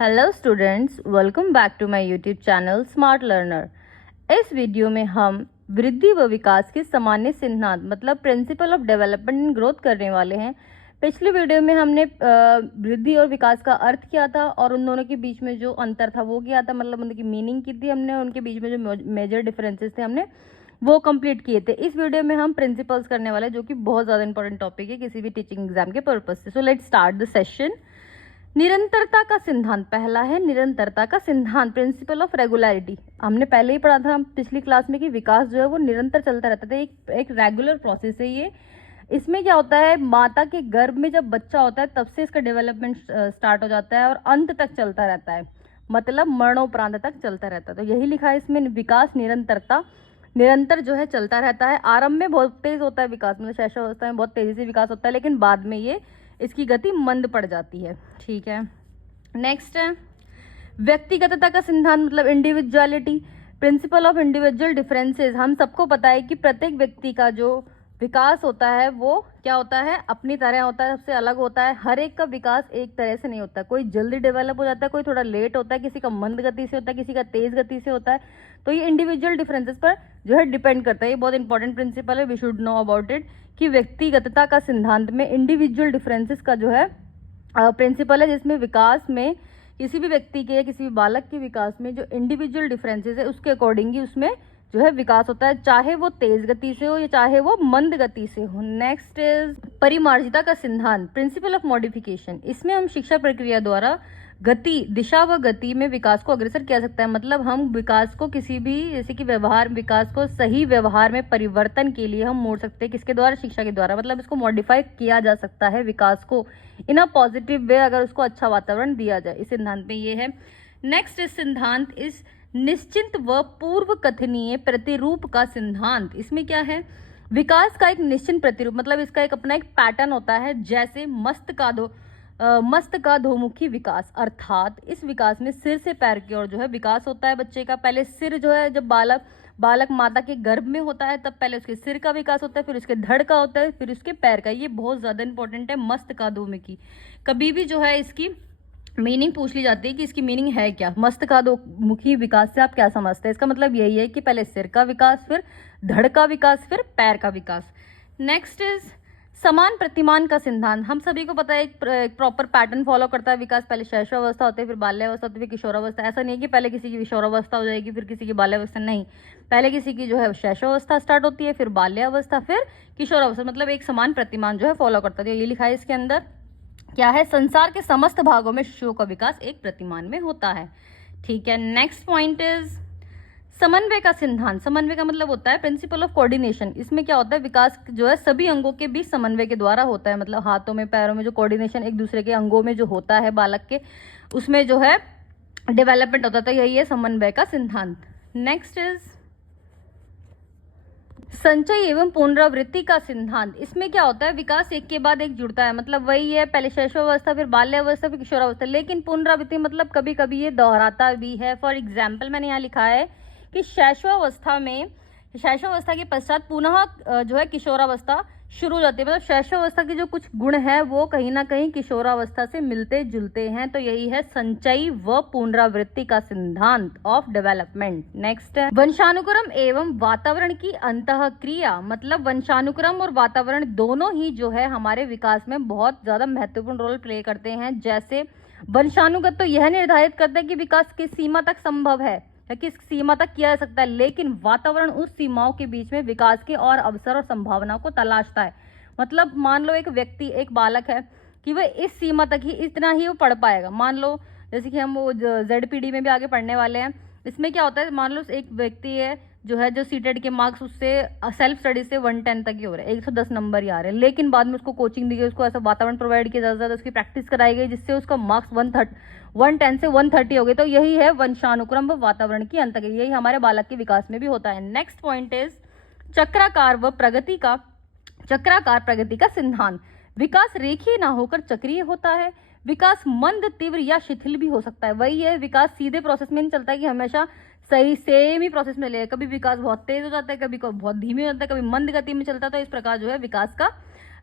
Hello students, welcome back to my YouTube channel smart learner. इस वीडियो में हम वृद्धि व विकास के सामान्य सिद्धांत मतलब principle of development and growth करने वाले हैं। पिछली वीडियो में हमने वृद्धि और विकास का अर्थ किया था और उन दोनों के बीच में जो अंतर था वो किया था, मतलब उनकी मीनिंग की थी हमने, उनके बीच में जो मेजर डिफरेंसेस थे हमने वो कंप्लीट किए थे। इस वीडियो में हम प्रिंसिपल्स करने वाले जो कि बहुत ज़्यादा इंपॉर्टेंट टॉपिक है किसी भी टीचिंग एग्जाम के पर्पज से। So let's start the session. निरंतरता का सिद्धांत पहला है निरंतरता का सिद्धांत, प्रिंसिपल ऑफ रेगुलरिटी। हमने पहले ही पढ़ा था पिछली क्लास में कि विकास जो है वो निरंतर चलता रहता था, एक रेगुलर प्रोसेस है ये। इसमें क्या होता है, माता के गर्भ में जब बच्चा होता है तब से इसका डेवलपमेंट स्टार्ट हो जाता है और अंत तक चलता रहता है, मतलब मरणोपरांत तक चलता रहता है। तो यही लिखा है इसमें, विकास निरंतरता, निरंतर जो है चलता रहता है। आरंभ में बहुत तेज होता है विकास, मतलब शैशवावस्था में बहुत तेजी से विकास होता है, लेकिन बाद में ये इसकी गति मंद पड़ जाती है। ठीक है, नेक्स्ट है व्यक्तिगतता का सिद्धांत मतलब individuality, principle of individual differences. हम सबको पता है कि प्रत्येक व्यक्ति का जो विकास होता है वो क्या होता है, अपनी तरह होता है, सबसे अलग होता है। हर एक का विकास एक तरह से नहीं होता, कोई जल्दी डेवलप हो जाता है, कोई थोड़ा लेट होता है, किसी का मंद गति से होता है, किसी का तेज गति से होता है। तो ये इंडिविजुअल डिफरेंसेस पर जो है डिपेंड करता है। ये बहुत इंपॉर्टेंट प्रिंसिपल है, we should know about it, कि व्यक्तिगतता का सिद्धांत में इंडिविजुअल डिफरेंसेस का जो है प्रिंसिपल है, जिसमें विकास में किसी भी व्यक्ति के या किसी भी बालक के विकास में जो इंडिविजुअल डिफरेंसेस है उसके अकॉर्डिंग ही उसमें जो है विकास होता है, चाहे वो तेज गति से हो या चाहे वो मंद गति से हो। नेक्स्ट इज परिमार्जिता का सिद्धांत, प्रिंसिपल ऑफ मॉडिफिकेशन। इसमें हम शिक्षा प्रक्रिया द्वारा गति, दिशा व गति में विकास को अग्रसर किया सकता है। मतलब हम विकास को किसी भी, जैसे कि व्यवहार, विकास को सही व्यवहार में परिवर्तन के लिए हम मोड़ सकते हैं, किसके द्वारा, शिक्षा के द्वारा। मतलब इसको मॉडिफाई किया जा सकता है विकास को इन अ पॉजिटिव वे, अगर उसको अच्छा वातावरण दिया जाए। इस सिद्धांत में ये है। नेक्स्ट इस सिद्धांत इस निश्चित व पूर्व कथनीय प्रतिरूप का सिद्धांत। इसमें क्या है, विकास का एक निश्चित प्रतिरूप, मतलब इसका एक अपना एक पैटर्न होता है। जैसे मस्तकाधोमुखी विकास, अर्थात इस विकास में सिर से पैर की ओर जो है विकास होता है बच्चे का। पहले सिर जो है, जब बालक माता के गर्भ में होता है तब पहले उसके सिर का विकास होता है, फिर उसके धड़ का होता है, फिर उसके पैर का। ये बहुत ज्यादा इंपॉर्टेंट है, मस्तकाधोमुखी। कभी भी जो है इसकी मीनिंग पूछ ली जाती है कि इसकी मीनिंग है क्या, मस्तकाधोमुखी विकास से आप क्या समझते हैं। इसका मतलब यही है कि पहले सिर का विकास, फिर धड़ का विकास, फिर पैर का विकास। नेक्स्ट इज समान प्रतिमान का सिद्धांत। हम सभी को पता है एक प्रॉपर पैटर्न फॉलो करता है विकास। पहले शैशवावस्था होती है, फिर बाल्यावस्था होती है, फिर किशोरावस्था। ऐसा नहीं है कि पहले किसी की किशोरावस्था हो जाएगी फिर किसी की बाल्यावस्था, नहीं, पहले किसी की जो है शैशवावस्था स्टार्ट होती है, फिर बाल्यावस्था, फिर किशोरावस्था। मतलब एक समान प्रतिमान जो है फॉलो करता है। ये लिखा है इसके अंदर, क्या है, संसार के समस्त भागों में शिशुओं का विकास एक प्रतिमान में होता है। ठीक है, नेक्स्ट पॉइंट इज समन्वय का सिद्धांत। समन्वय का मतलब होता है प्रिंसिपल ऑफ कोऑर्डिनेशन। इसमें क्या होता है, विकास जो है सभी अंगों के बीच समन्वय के द्वारा होता है। मतलब हाथों में, पैरों में जो कोऑर्डिनेशन एक दूसरे के अंगों में जो होता है बालक के, उसमें जो है डेवलपमेंट होता है। यही है समन्वय का सिद्धांत। नेक्स्ट इज संचय एवं पुनरावृत्ति का सिद्धांत। इसमें क्या होता है, विकास एक के बाद एक जुड़ता है, मतलब वही है, पहले शैशवावस्था, फिर बाल्यावस्था, फिर किशोरावस्था। लेकिन पुनरावृत्ति मतलब कभी कभी ये दोहराता भी है। फॉर एग्जाम्पल मैंने यहाँ लिखा है कि शैशवावस्था के पश्चात पुनः जो है किशोरावस्था शुरू हो जाती है। मतलब शैशवावस्था के जो कुछ गुण है वो कहीं ना कहीं किशोरावस्था से मिलते जुलते हैं। तो यही है संचयी व पुनरावृत्ति का सिद्धांत ऑफ डेवलपमेंट। नेक्स्ट है वंशानुक्रम एवं वातावरण की अंतःक्रिया। मतलब वंशानुक्रम और वातावरण दोनों ही जो है हमारे विकास में बहुत ज्यादा महत्वपूर्ण रोल प्ले करते हैं। जैसे वंशानुगत तो यह निर्धारित करता है कि विकास किस सीमा तक संभव है या किस सीमा तक किया जा सकता है, लेकिन वातावरण उस सीमाओं के बीच में विकास के और अवसर और संभावनाओं को तलाशता है। मतलब मान लो एक व्यक्ति, एक बालक है कि वह इस सीमा तक ही, इतना ही वो पढ़ पाएगा। मान लो जैसे कि हम वो ZPD में भी आगे पढ़ने वाले हैं, इसमें क्या होता है, मान लो एक व्यक्ति है जो सीटेड के मार्क्स उससे सेल्फ स्टडी से 110 तक ही हो रहे हैं, 110 नंबर ही आ रहे हैं, लेकिन बाद में उसको कोचिंग दी गई, उसको ऐसा वातावरण प्रोवाइड किया, ज़्यादा उसकी प्रैक्टिस कराई गई, जिससे उसका मार्क्स 110 से 130 हो गए। तो यही है वंशानुक्रम व वातावरण की अंतर्क्रिया। यही हमारे बालक के विकास में भी होता है। नेक्स्ट पॉइंट इज चक्राकार प्रगति का सिद्धांत। विकास रेखीय ना होकर चक्रीय होता है। विकास मंद, तीव्र या शिथिल भी हो सकता है। वही है, विकास सीधे प्रोसेस में नहीं चलता है कि हमेशा सही सेम ही प्रोसेस में ले, कभी विकास बहुत तेज हो जाता है, कभी बहुत धीमे हो जाता है, कभी मंद गति में चलता है। तो इस प्रकार जो है विकास का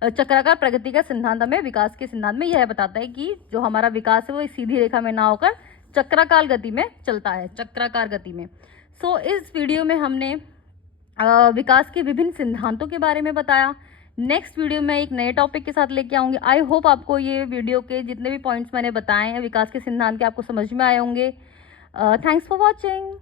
चक्राकार प्रगति का सिद्धांत हमें विकास के सिद्धांत में यह बताता है कि जो हमारा विकास है वो सीधी रेखा में ना होकर चक्राकार गति में चलता है, चक्राकार गति में। सो इस वीडियो में हमने विकास के विभिन्न सिद्धांतों के बारे में बताया। नेक्स्ट वीडियो में एक नए टॉपिक के साथ लेके आऊँगी। आई होप आपको ये वीडियो के जितने भी पॉइंट्स मैंने बताए हैं विकास के सिद्धांत के आपको समझ में आए होंगे। Thanks for watching.